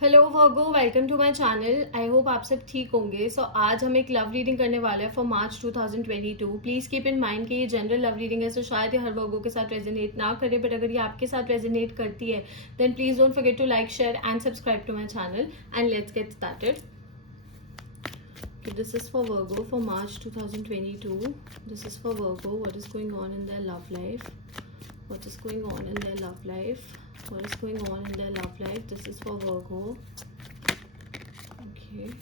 Hello Virgo, welcome to my channel. I hope आप सब ठीक होंगे। आज हम एक लव रीडिंग करने वाले हैं for March 2022। Please keep in mind कि ये जनरल लव रीडिंग है, शायद ये हर वर्गो के साथ रेजोनेट ना करे, बट अगर ये आपके साथ रेजोनेट करती है then please don't forget to like, share and subscribe to my channel and let's get started. This is for Virgo for March 2022. This is for Virgo. What is going on in their love life? What is going on in their love life? What is going on in their love life? This is for Virgo. Okay.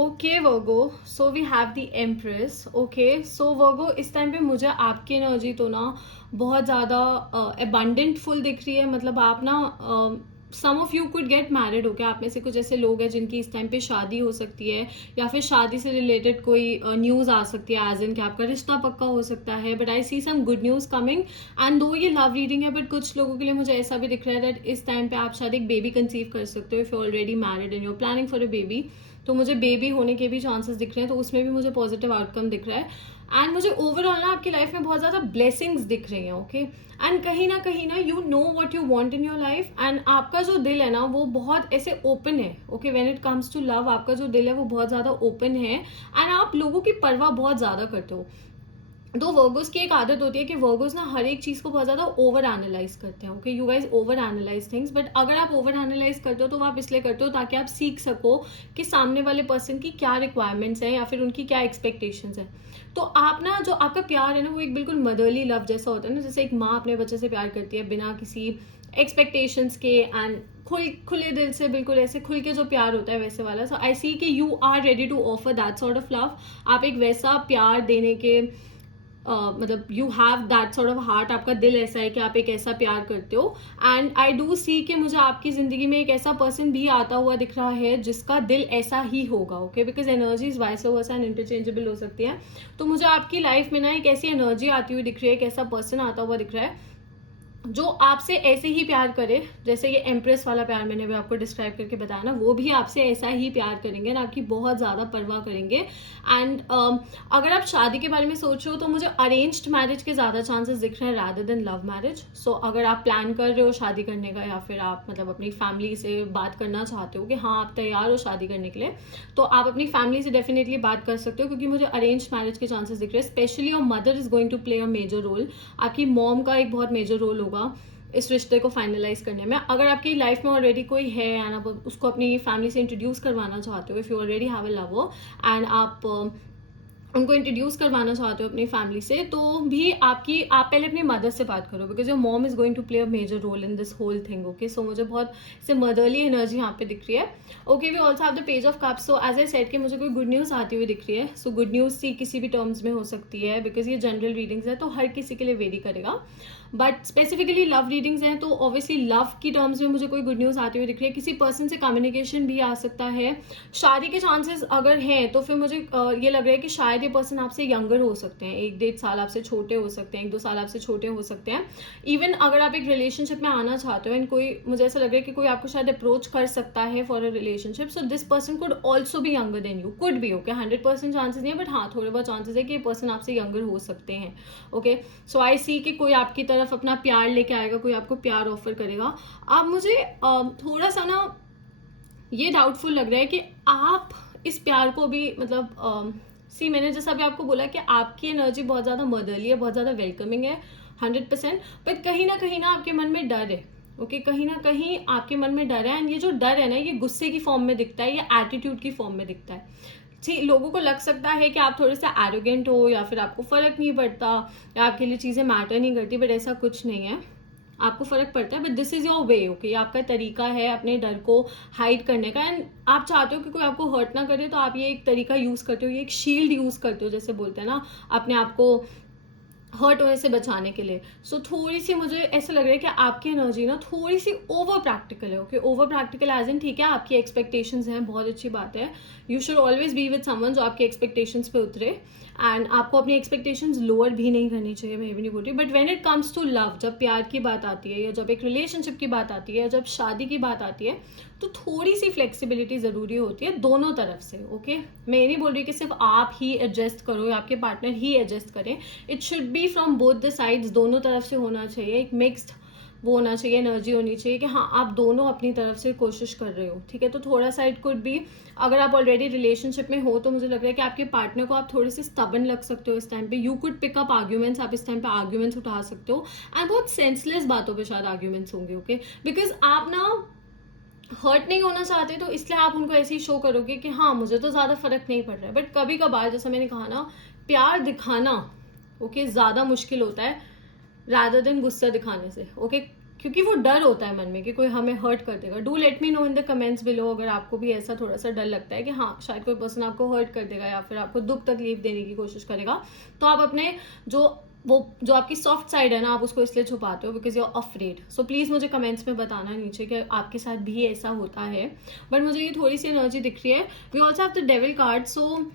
Okay Virgo, so we have the empress. Okay, so Virgo इस time पे मुझे आपकी energy तो ना बहुत ज़्यादा abundant full दिख रही है. मतलब आप ना some of you could get married. Okay, आप में से कुछ ऐसे लोग हैं जिनकी इस टाइम पे शादी हो सकती है या फिर शादी से रिलेटेड कोई न्यूज़ आ सकती है, एज इन कि आपका रिश्ता पक्का हो सकता है. But I see some good news coming. And दो ये लव रीडिंग है, बट कुछ लोगों के लिए मुझे ऐसा भी दिख रहा है दैट इस टाइम पे आप शायद एक बेबी कंसीव कर सकते हो if you already married and you are planning for a baby. तो मुझे बेबी होने के भी चांसेस दिख रहे हैं, तो उसमें भी मुझे पॉजिटिव आउटकम दिख रहा है. एंड मुझे ओवरऑल ना आपकी लाइफ में बहुत ज़्यादा ब्लेसिंग्स दिख रही हैं. ओके, एंड कहीं ना you know what you want in your life. And आपका जो दिल है ना वो बहुत ऐसे ओपन है. Okay, when it comes to love आपका जो दिल है वो बहुत ज़्यादा ओपन है एंड आप लोगों की परवाह बहुत ज़्यादा करते हो. तो वर्गोस की एक आदत होती है कि वर्गोस ना हर एक चीज़ को बहुत ज़्यादा ओवर एनालाइज करते हैं. Okay, you guys over analyse things, but अगर आप ओवर एनालाइज करते हो तो आप इसलिए करते हो ताकि आप सीख सको कि सामने वाले पर्सन की क्या रिक्वायरमेंट्स हैं या फिर उनकी क्या एक्सपेक्टेशंस हैं. तो आप ना जो आपका प्यार है ना वो एक बिल्कुल मदरली लव जैसा होता है ना, जैसे एक माँ अपने बच्चे से प्यार करती है बिना किसी एक्सपेक्टेशंस के एंड खुले दिल से, बिल्कुल ऐसे खुल के जो प्यार होता है वैसे वाला. सो आई सी कि you are ready to offer that sort of love. आप एक वैसा प्यार देने के मतलब you have that sort of heart. आपका दिल ऐसा है कि आप एक ऐसा प्यार करते हो. एंड आई डू सी कि मुझे आपकी ज़िंदगी में एक ऐसा पर्सन भी आता हुआ दिख रहा है जिसका दिल ऐसा ही होगा. Okay, because energies vice versa and interchangeable हो सकती है. तो मुझे आपकी लाइफ में ना एक ऐसी एनर्जी आती हुई दिख रही है, एक ऐसा पर्सन आता हुआ दिख रहा है जो आपसे ऐसे ही प्यार करे जैसे ये एम्प्रेस वाला प्यार मैंने भी आपको डिस्क्राइब करके बताया ना, वो भी आपसे ऐसा ही प्यार करेंगे ना, आपकी बहुत ज़्यादा परवाह करेंगे. एंड अगर आप शादी के बारे में सोच रहे हो तो मुझे अरेंज्ड मैरिज के ज़्यादा चांसेस दिख रहे हैं रादर देन लव मैरिज. सो अगर आप प्लान कर रहे हो शादी करने का या फिर आप मतलब अपनी फैमिली से बात करना चाहते हो कि हाँ आप तैयार हो शादी करने के लिए, तो आप अपनी फैमिली से डेफिनेटली बात कर सकते हो, क्योंकि मुझे अरेंज मैरिज के चांसेस दिख रहे हैं. Specially your mother is going to play a major role. आपकी मॉम का एक बहुत मेजर रोल होगा इस रिश्ते को फाइनलाइज करने में. अगर आपकी लाइफ में ऑलरेडी कोई है एंड आप उसको अपनी फैमिली से इंट्रोड्यूस करवाना चाहते हो, if you already have a lover and आप उनको इंट्रोड्यूस करवाना चाहते हो अपनी फैमिली से, तो भी आप पहले अपनी मदर से बात करो, because your mom is going to play a major role in this whole thing. Okay, so मुझे बहुत से मदरली एनर्जी यहाँ पे दिख रही है. Okay, we also have the page of cups. So as I said कि मुझे कोई गुड न्यूज़ आती हुई दिख रही है. सो गुड न्यूज़ सी किसी भी टर्म्स में हो सकती है, बिकॉज ये जनरल रीडिंग्स है तो हर किसी के लिए वेरी करेगा. बट स्पेसिफिकली लव रीडिंग्स हैं तो ऑब्वियसली लव की टर्म्स में मुझे कोई गुड न्यूज़ आती हुई दिख रही है. किसी पर्सन से कम्युनिकेशन भी आ सकता है. शादी के चांसेस अगर हैं तो फिर मुझे ये लग रहा है कि शायद ये पर्सन आपसे यंगर हो सकते हैं, 1-1.5 साल आपसे छोटे हो सकते हैं, 1-2 साल आपसे छोटे हो सकते हैं. इवन अगर आप एक रिलेशनशिप में आना चाहते हो एंड कोई, मुझे ऐसा लग रहा है कि कोई आपको शायद अप्रोच कर सकता है for a relationship. So this person could also भी यंगर देन यू. कुड भी. ओके, 100% चांसेस नहीं है, बट हाँ थोड़े बहुत चांसेस है कि ये पर्सन आपसे यंगर हो सकते हैं. ओके, सो आई सी कि कोई आपकी तरफ अपना प्यार लेके आएगा, कोई आपको प्यार ऑफर करेगा. आप मुझे थोड़ा सा ना ये डाउटफुल लग रहा है कि आप इस प्यार को भी मतलब सी मैंने जैसा भी आपको बोला कि आपकी एनर्जी बहुत ज़्यादा मदरली है, बहुत ज़्यादा वेलकमिंग है 100%. बट कहीं ना आपके मन में डर है. ओके, कहीं ना कहीं आपके मन में डर है. एंड ये जो डर है ना ये गुस्से की फॉर्म में दिखता है, ये एटीट्यूड की फॉर्म में दिखता है. जी, लोगों को लग सकता है कि आप थोड़े से एरोगेंट हो या फिर आपको फ़र्क नहीं पड़ता या आपके लिए चीज़ें मैटर नहीं करती, बट ऐसा कुछ नहीं है. आपको फ़र्क पड़ता है, but this is your way. Okay, आपका तरीका है अपने डर को हाइड करने का. एंड आप चाहते हो कि कोई आपको हर्ट ना करे, तो आप ये एक तरीका यूज़ करते हो, ये एक शील्ड यूज़ करते हो, जैसे बोलते हैं ना, अपने आप को हर्ट होने से बचाने के लिए. सो थोड़ी सी मुझे ऐसा लग रहा है कि आपकी एनर्जी ना थोड़ी सी ओवर प्रैक्टिकल है. Okay, over practical as in ठीक है आपकी एक्सपेक्टेशंस हैं, बहुत अच्छी बात है. You should always be with someone जो आपके एक्सपेक्टेशंस पे उतरे. एंड आपको अपनी एक्सपेक्टेशंस लोअर भी नहीं करनी चाहिए, मैं भी नहीं बोलती. But when it comes to love, जब प्यार की बात आती है या जब एक रिलेशनशिप की बात आती है या जब शादी की बात आती है, तो थोड़ी सी फ्लेक्सिबिलिटी ज़रूरी होती है दोनों तरफ से, ओके। मैं ये नहीं बोल रही कि सिर्फ आप ही एडजस्ट करो या आपके पार्टनर ही एडजस्ट करें, it should be from both the sides, दोनों तरफ से होना चाहिए, एक मिक्स्ड वो होना चाहिए, एनर्जी होनी चाहिए कि हाँ आप दोनों अपनी तरफ से कोशिश कर रहे हो, ठीक है। तो थोड़ा सा इट कुड बी, अगर आप ऑलरेडी रिलेशनशिप में हो तो मुझे लग रहा है कि आपके पार्टनर को आप थोड़े से स्टबन लग सकते हो इस टाइम पे, you could pick up arguments, आप इस टाइम पे आर्ग्यूमेंट्स उठा सकते हो, एंड बहुत सेंसलेस बातों पे शायद आर्ग्यूमेंट्स होंगे, ओके। बिकॉज आप ना हर्ट नहीं होना चाहते, तो इसलिए आप उनको ऐसे ही शो करोगे कि हाँ मुझे तो ज़्यादा फर्क नहीं पड़ रहा है, बट कभी कभार जैसा मैंने कहा ना, प्यार दिखाना ओके ज़्यादा मुश्किल होता है रादर देन गुस्सा दिखाने से, ओके। क्योंकि वो डर होता है मन में कि कोई हमें हर्ट कर देगा। Do let me know in the comments below अगर आपको भी ऐसा थोड़ा सा डर लगता है कि हाँ शायद कोई पर्सन आपको हर्ट कर देगा या फिर आपको दुख तकलीफ देने की कोशिश करेगा, तो आप अपने जो आपकी सॉफ्ट साइड है ना, आप उसको इसलिए छुपाते हो because you are afraid. So please मुझे कमेंट्स में बताना नीचे कि आपके साथ भी ऐसा होता है, बट मुझे ये थोड़ी सी एनर्जी दिख रही है। We also have the devil card, so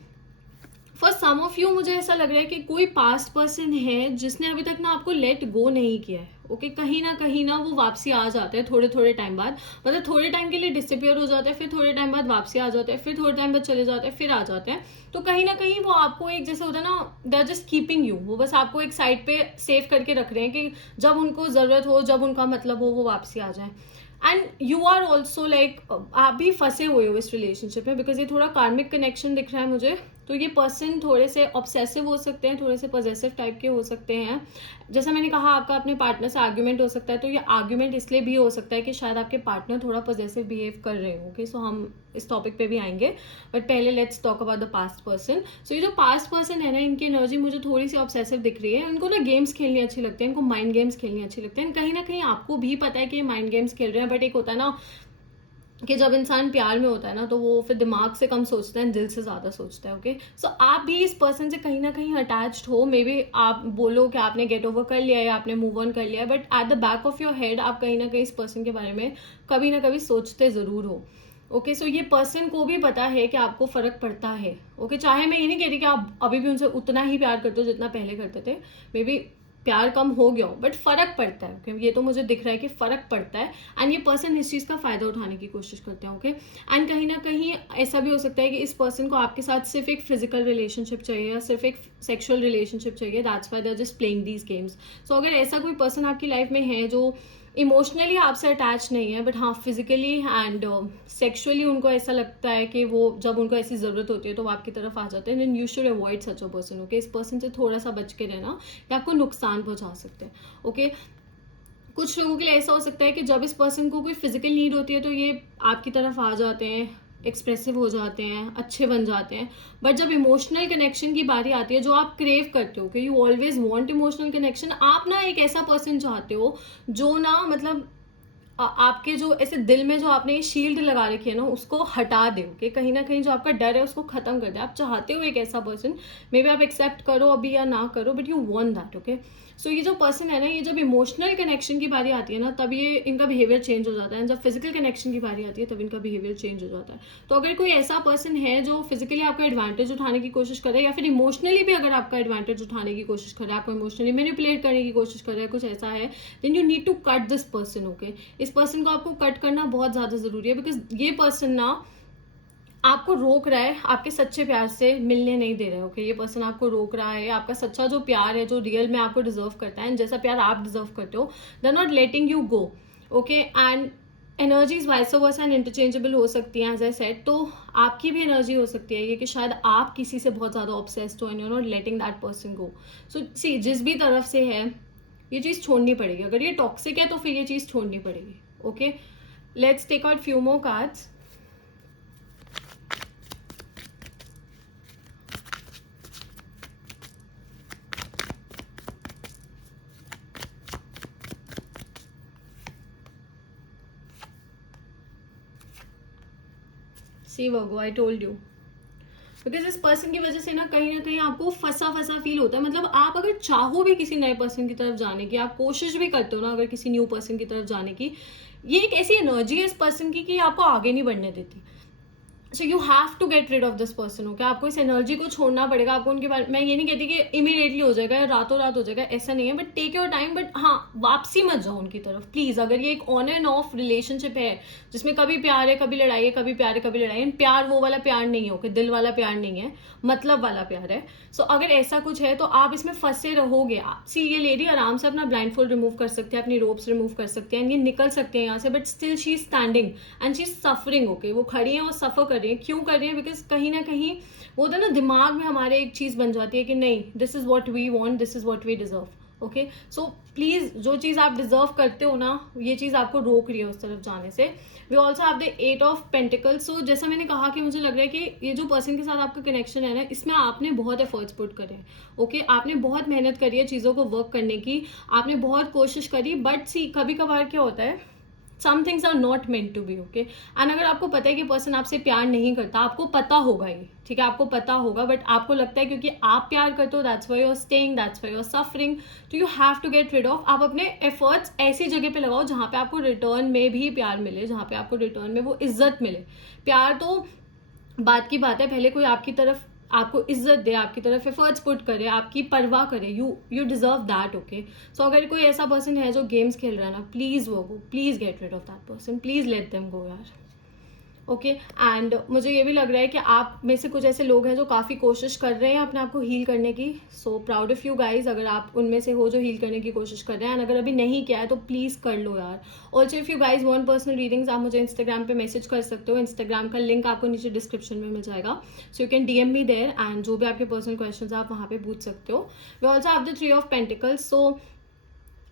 for some of you मुझे ऐसा लग रहा है कि कोई पास्ट पर्सन है जिसने अभी तक ना आपको लेट गो नहीं किया है, ओके। कहीं ना वो वापसी आ जाते हैं थोड़े थोड़े टाइम बाद, मतलब थोड़े टाइम के लिए डिसअपियर हो जाते हैं, फिर थोड़े टाइम बाद वापसी आ जाते हैं, फिर थोड़े टाइम बाद चले जाते हैं, फिर आ जाते हैं। तो कहीं ना कहीं वो आपको एक जैसे होता है ना, they are just keeping you, वो बस आपको एक साइड पे सेव करके रख रहे हैं कि जब उनको ज़रूरत हो, जब उनका मतलब हो, वो वापसी आ जाए। And you are also like, आप भी फंसे हुए हो इस रिलेशनशिप में, बिकॉज ये थोड़ा कार्मिक कनेक्शन दिख रहा है मुझे। तो ये पर्सन थोड़े से ऑब्सेसिव हो सकते हैं, थोड़े से पॉजेसिव टाइप के हो सकते हैं। जैसा मैंने कहा आपका अपने पार्टनर से आर्ग्यूमेंट हो सकता है, तो ये आर्ग्यूमेंट इसलिए भी हो सकता है कि शायद आपके पार्टनर थोड़ा पॉजेसिव बिहेव कर रहे हो, ओके। सो हम इस टॉपिक पे भी आएंगे, बट पहले let's talk about the past person. So ये जो पास्ट पर्सन है ना, इनकी एनर्जी मुझे थोड़ी सी ऑब्सेसिव दिख रही है। इनको ना गेम्स खेलनी अच्छी लगती है, इनको माइंड गेम्स खेलनी अच्छी लगती है। कहीं ना कहीं आपको भी पता है कि ये माइंड गेम्स खेल रहे हैं, बट एक होता है ना कि जब इंसान प्यार में होता है ना, तो वो फिर दिमाग से कम सोचता है, दिल से ज़्यादा सोचता है, ओके। सो आप भी इस पर्सन से कहीं ना कहीं अटैच्ड हो। मे बी आप बोलो कि आपने गेट ओवर कर लिया है या आपने मूव ऑन कर लिया है, but at the back of your head आप कहीं ना कहीं इस पर्सन के बारे में कभी ना कभी सोचते ज़रूर हो, ओके। सो ये पर्सन को भी पता है कि आपको फ़र्क पड़ता है, ओके। चाहे मैं ये नहीं कह रही कि आप अभी भी उनसे उतना ही प्यार करते हो जितना पहले करते थे, मे बी प्यार कम हो गया हो, बट फ़र्क पड़ता है, क्योंकि ये तो मुझे दिख रहा है कि फ़र्क पड़ता है। एंड ये पर्सन इस चीज़ का फ़ायदा उठाने की कोशिश करते हैं, ओके। एंड कहीं ना कहीं ऐसा भी हो सकता है कि इस पर्सन को आपके साथ सिर्फ एक फिजिकल रिलेशनशिप चाहिए या सिर्फ एक सेक्शुअल रिलेशनशिप चाहिए, that's why they are just playing these games. So अगर ऐसा कोई पर्सन आपकी लाइफ में है जो इमोशनली आपसे अटैच नहीं है, बट हाँ फिजिकली एंड सेक्सुअली उनको ऐसा लगता है कि वो जब उनको ऐसी ज़रूरत होती है तो वो आपकी तरफ आ जाते हैं, then you should avoid such a person, okay. इस पर्सन से थोड़ा सा बच के रहना, या आपको नुकसान पहुंचा सकते हैं, ओके। कुछ लोगों के लिए ऐसा हो सकता है कि जब इस पर्सन को कोई फिजिकल नीड होती है तो ये आपकी तरफ आ जाते हैं, एक्सप्रेसिव हो जाते हैं, अच्छे बन जाते हैं। बट जब इमोशनल कनेक्शन की बारी आती है, जो आप क्रेव करते हो कि you always want emotional connection, आप ना एक ऐसा पर्सन चाहते हो जो ना मतलब आपके जो ऐसे दिल में जो आपने ये शील्ड लगा रखी है ना, उसको हटा दे, ओके। कहीं ना कहीं जो आपका डर है उसको खत्म कर दे। आप चाहते हो एक ऐसा पर्सन, मे बी आप एक्सेप्ट करो अभी या ना करो, but you want that, okay. So ये जो पर्सन है ना, ये जब इमोशनल कनेक्शन की बारी आती है ना, तब ये इनका बिहेवियर चेंज हो जाता है। जब फिजिकल कनेक्शन की बारी आती है तब इनका बिहेवियर चेंज हो जाता है। तो अगर कोई ऐसा पर्सन है जो फिजिकली आपका एडवांटेज उठाने की कोशिश करे, या फिर इमोशनली भी अगर आपका एडवांटेज उठाने की कोशिश करे, आपको इमोशनली मैनिपुलेट करने की कोशिश कर रहा है, कुछ ऐसा है, then you need to cut this person, okay. इस पर्सन को आपको कट करना बहुत ज़्यादा ज़रूरी है, बिकॉज ये पर्सन ना आपको रोक रहा है, आपके सच्चे प्यार से मिलने नहीं दे रहे, ओके। ये पर्सन आपको रोक रहा है, आपका सच्चा जो प्यार है, जो रियल में आपको डिजर्व करता है, जैसा प्यार आप डिजर्व करते हो, they are not letting you go, okay. And energies vice versa and interchangeable हो सकती हैं, एज आई सेड। तो आपकी भी एनर्जी हो सकती है ये कि शायद आप किसी से बहुत ज़्यादा ऑब्सेस्ड हो and you are not letting that person go. So see, जिस भी तरफ से है ये चीज़ छोड़नी पड़ेगी। अगर ये टॉक्सिक है तो फिर ये चीज़ छोड़नी पड़ेगी, okay. Let's take out few more cards. See Virgo, I told you, because इस पर्सन की वजह से ना कहीं आपको फंसा फंसा फील होता है। मतलब आप अगर चाहो भी किसी नए पर्सन की तरफ जाने की, आप कोशिश भी करते हो ना अगर किसी न्यू पर्सन की तरफ जाने की, ये एक ऐसी एनर्जी है इस पर्सन की कि आपको आगे नहीं बढ़ने देती। So you have to get rid of this person, okay. आपको इस एनर्जी को छोड़ना पड़ेगा। आपको उनके बारे, मैं ये नहीं कहती कि इमीडिएटली हो जाएगा या रातों रात हो जाएगा, ऐसा नहीं है, but take your time. But हाँ, वापसी मत जाओ उनकी तरफ प्लीज। अगर ये एक ऑन एंड ऑफ रिलेशनशिप है जिसमें कभी प्यार है कभी लड़ाई है, कभी प्यार है कभी लड़ाई है, प्यार वो वाला प्यार नहीं है, ओके, दिल वाला प्यार नहीं है, मतलब वाला प्यार है। सो अगर ऐसा कुछ है तो आप इसमें फंसे रहोगे। सी, ये लेडी आराम से अपना ब्लाइंड फोल्ड रिमूव कर सकती है, अपनी रोप्स रिमूव कर सकते हैं, ये निकल सकते हैं यहाँ से, but still she is standing and she is suffering, okay. वो खड़ी है, वो सफर कर रही है। क्यों कर रही है? बिकॉज कहीं ना कहीं वो तो ना दिमाग में हमारे एक चीज़ बन जाती है कि नहीं, this is what we want, this is what we deserve, okay. So please, जो चीज़ आप डिजर्व करते हो ना, ये चीज़ आपको रोक रही है उस तरफ जाने से। We also have the 8 of pentacles. So जैसा मैंने कहा कि मुझे लग रहा है कि ये जो पर्सन के साथ आपका कनेक्शन है ना, इसमें आपने बहुत एफर्ट्स पुट करे हैं, ओके। आपने बहुत मेहनत करी है चीज़ों को वर्क करने की, आपने बहुत कोशिश करी, बट सी, कभी कभार क्या होता है, some things are not meant to be, okay. एंड अगर आपको पता है कि पर्सन आपसे प्यार नहीं करता, आपको पता होगा ये, ठीक है, आपको पता होगा, बट आपको लगता है क्योंकि आप प्यार करते हो, that's why you are staying, that's why you are suffering, तो you have to get rid of. आप अपने एफर्ट्स ऐसी जगह पे लगाओ जहाँ पे आपको रिटर्न में भी प्यार मिले, जहाँ पे आपको रिटर्न में वो इज्जत मिले। प्यार तो बात की बात है, पहले कोई आपकी तरफ आपको इज्जत दे, आपकी तरफ एफर्ट्स पुट करे, आपकी परवाह करे, यू डिजर्व दैट, ओके। सो अगर कोई ऐसा पर्सन है जो गेम्स खेल रहा है ना, प्लीज़ वो go, please get rid of that person, please let them go यार, ओके। एंड मुझे ये भी लग रहा है कि आप में से कुछ ऐसे लोग हैं जो काफ़ी कोशिश कर रहे हैं अपने आप को हील करने की। So proud of you guys, अगर आप उनमें से हो जो हील करने की कोशिश कर रहे हैं। एंड अगर अभी नहीं किया है तो प्लीज़ कर लो यार। Also if you guys want personal readings, आप मुझे इंस्टाग्राम पे मैसेज कर सकते हो। इंस्टाग्राम का लिंक आपको नीचे डिस्क्रिप्शन में मिल जाएगा। So you can DM me there, and जो भी आपके पर्सनल क्वेश्चन आप वहाँ पे पूछ सकते हो। We also have the 3 of pentacles. So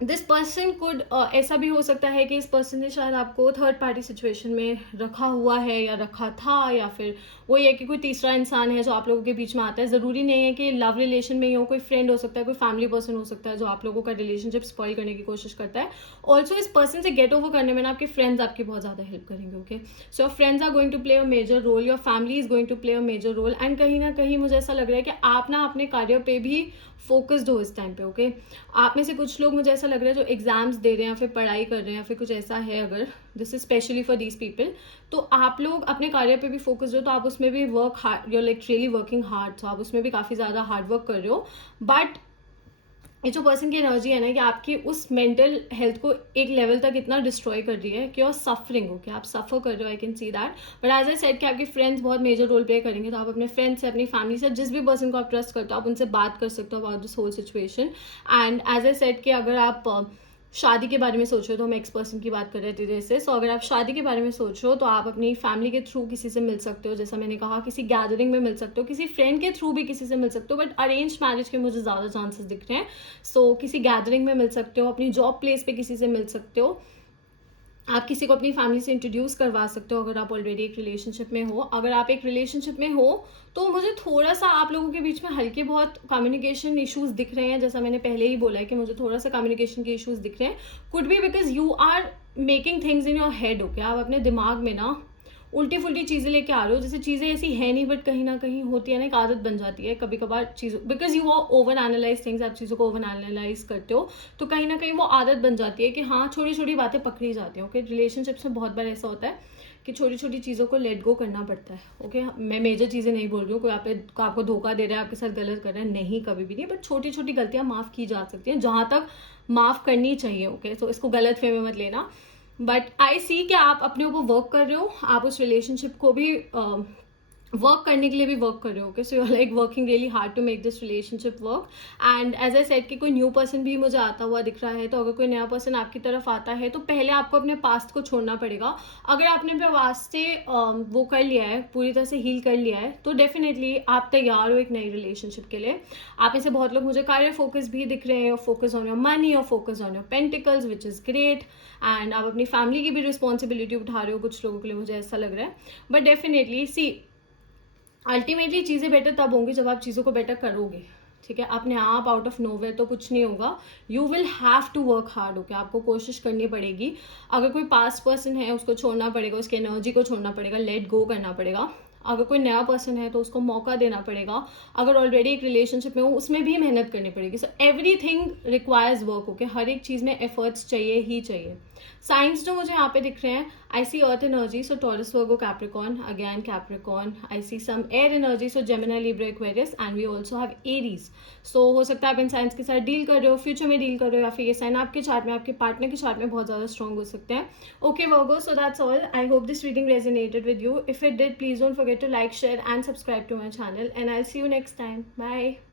this person could, ऐसा भी हो सकता है कि इस पर्सन ने शायद आपको थर्ड पार्टी सिचुएशन में रखा हुआ है या रखा था, या फिर वो ये कि कोई तीसरा इंसान है जो आप लोगों के बीच में आता है। ज़रूरी नहीं है कि लव रिलेशन में ही हो, कोई फ्रेंड हो सकता है, कोई फैमिली पर्सन हो सकता है जो आप लोगों का रिलेशनशिप स्पॉइल करने की कोशिश करता है। ऑल्सो इस पर्सन से गेट ओवर करने में ना आपके फ्रेंड्स आपकी बहुत ज़्यादा हेल्प करेंगे, okay. So your friends are going to play a major role, your family is going to play a major role, and कहीं ना कहीं मुझे ऐसा लग रहा है कि आप ना अपने कार्य पे भी फोकस्ड हो इस टाइम पे, ओके। आप में से कुछ लोग, मुझे ऐसा लग रहा है, जो एग्जाम्स दे रहे हैं या फिर पढ़ाई कर रहे हैं या फिर कुछ ऐसा है, अगर this is specially for these people, तो आप लोग अपने कार्य पे भी फोकस्ड हो, तो आप उसमें भी work hard, you are like really working hard, तो आप उसमें भी काफ़ी ज़्यादा हार्ड वर्क कर रहे हो। बट ये जो पर्सन की एनर्जी है ना, कि आपकी उस मेंटल हेल्थ को एक लेवल तक इतना डिस्ट्रॉय कर रही है कि और सफरिंग हो, कि आप सफ़र कर रहे हो, I can see that. But as I said कि आपके फ्रेंड्स बहुत मेजर रोल प्ले करेंगे, तो आप अपने फ्रेंड्स से, अपनी फैमिली से, जिस भी पर्सन को आप ट्रस्ट करते हो, आप उनसे बात कर सकते हो about this whole situation. And as I said कि अगर आप शादी के बारे में सोच रहे हो, तो हम एक्स पर्सन की बात कर रहे थे जैसे। सो अगर आप शादी के बारे में सोच रहे हो तो आप अपनी फैमिली के थ्रू किसी से मिल सकते हो, जैसा मैंने कहा, किसी गैदरिंग में मिल सकते हो, किसी फ्रेंड के थ्रू भी किसी से मिल सकते हो, बट अरेंज मैरिज के मुझे ज़्यादा चांसेस दिख रहे हैं। सो किसी गैदरिंग में मिल सकते हो, अपनी जॉब प्लेस पे किसी से मिल सकते हो, आप किसी को अपनी फैमिली से इंट्रोड्यूस करवा सकते हो अगर आप ऑलरेडी एक रिलेशनशिप में हो। अगर आप एक रिलेशनशिप में हो तो मुझे थोड़ा सा आप लोगों के बीच में हल्के बहुत कम्युनिकेशन इश्यूज दिख रहे हैं, जैसा मैंने पहले ही बोला है कि मुझे थोड़ा सा कम्युनिकेशन के इश्यूज दिख रहे हैं। Could be because you are making things in your head, okay. आप अपने दिमाग में ना उल्टी फुल्टी चीज़ें लेके आ रहे हो, जैसे चीज़ें ऐसी है नहीं, बट कहीं ना कहीं होती है ना, एक आदत बन जाती है कभी कभार चीज़ों, because you are over analyse things, आप चीज़ों को ओवर एनालाइज करते हो, तो कहीं ना कहीं वो आदत बन जाती है कि हाँ, छोटी छोटी बातें पकड़ी जाती हैं, ओके। रिलेशनशिप्स में बहुत बार ऐसा होता है कि छोटी छोटी चीज़ों को लेट गो करना पड़ता है, ओके। मैं मेजर चीज़ें नहीं बोल रही हूँ, कोई आपको धोखा दे रहा है, आपके साथ गलत कर रहा है, नहीं, कभी भी नहीं, बट छोटी छोटी गलतियाँ माफ़ की जा सकती हैं, जहाँ तक माफ़ करनी चाहिए, ओके। सो इसको गलत वे में मत लेना। बट आई सी कि आप अपने ऊपर वर्क कर रहे हो, आप उस रिलेशनशिप को भी वर्क करने के लिए भी वर्क कर रहे हो, okay. So you are like working really hard to make this relationship work. And as I said कि कोई न्यू पर्सन भी मुझे आता हुआ दिख रहा है, तो अगर कोई नया पर्सन आपकी तरफ आता है तो पहले आपको अपने पास्ट को छोड़ना पड़ेगा। अगर आपने अपने पास्ट से वो कर लिया है, पूरी तरह से हील कर लिया है, तो डेफिनेटली आप तैयार हो एक नई रिलेशनशिप के लिए। आप में से बहुत लोग मुझे कार्य फोकस भी दिख रहे हैं, फोकस ऑन योर मनी और focus on your pentacles, which is great. And आप अपनी फैमिली की भी रिस्पॉन्सिबिलिटी उठा रहे हो कुछ लोगों के लिए, मुझे ऐसा लग रहा है। बट डेफिनेटली सी, अल्टीमेटली चीज़ें बेटर तब होंगी जब आप चीज़ों को बेटर करोगे, ठीक है। अपने आप आउट ऑफ नोवेयर तो कुछ नहीं होगा, you will have to work hard, okay. आपको कोशिश करनी पड़ेगी। अगर कोई पास्ट पर्सन है उसको छोड़ना पड़ेगा, उसकी एनर्जी को छोड़ना पड़ेगा, लेट गो करना पड़ेगा। अगर कोई नया पर्सन है तो उसको मौका देना पड़ेगा। अगर ऑलरेडी एक रिलेशनशिप में हो उसमें भी मेहनत करनी पड़ेगी। So every thing requires work, okay. हर एक चीज़ में एफर्ट्स चाहिए ही चाहिए। साइंस जो मुझे यहाँ पे दिख रहे हैं, I see earth energy, so Taurus Virgo Capricorn, again Capricorn, I see some air energy, so Gemini Libra Aquarius, and we also have Aries. So हो सकता है आप इन साइंस के साथ डील कर रहे हो, फ्यूचर में डील कर रहे हो, या फिर ये साइन आपके चार्ट में, आपके पार्टनर के चार्ट में बहुत ज़्यादा स्ट्रॉन्ग हो सकते हैं। Okay Virgo, so that's all. I hope this reading resonated with you. If it did, please don't forget to like, share and subscribe to my channel, and I'll see you next time. Bye.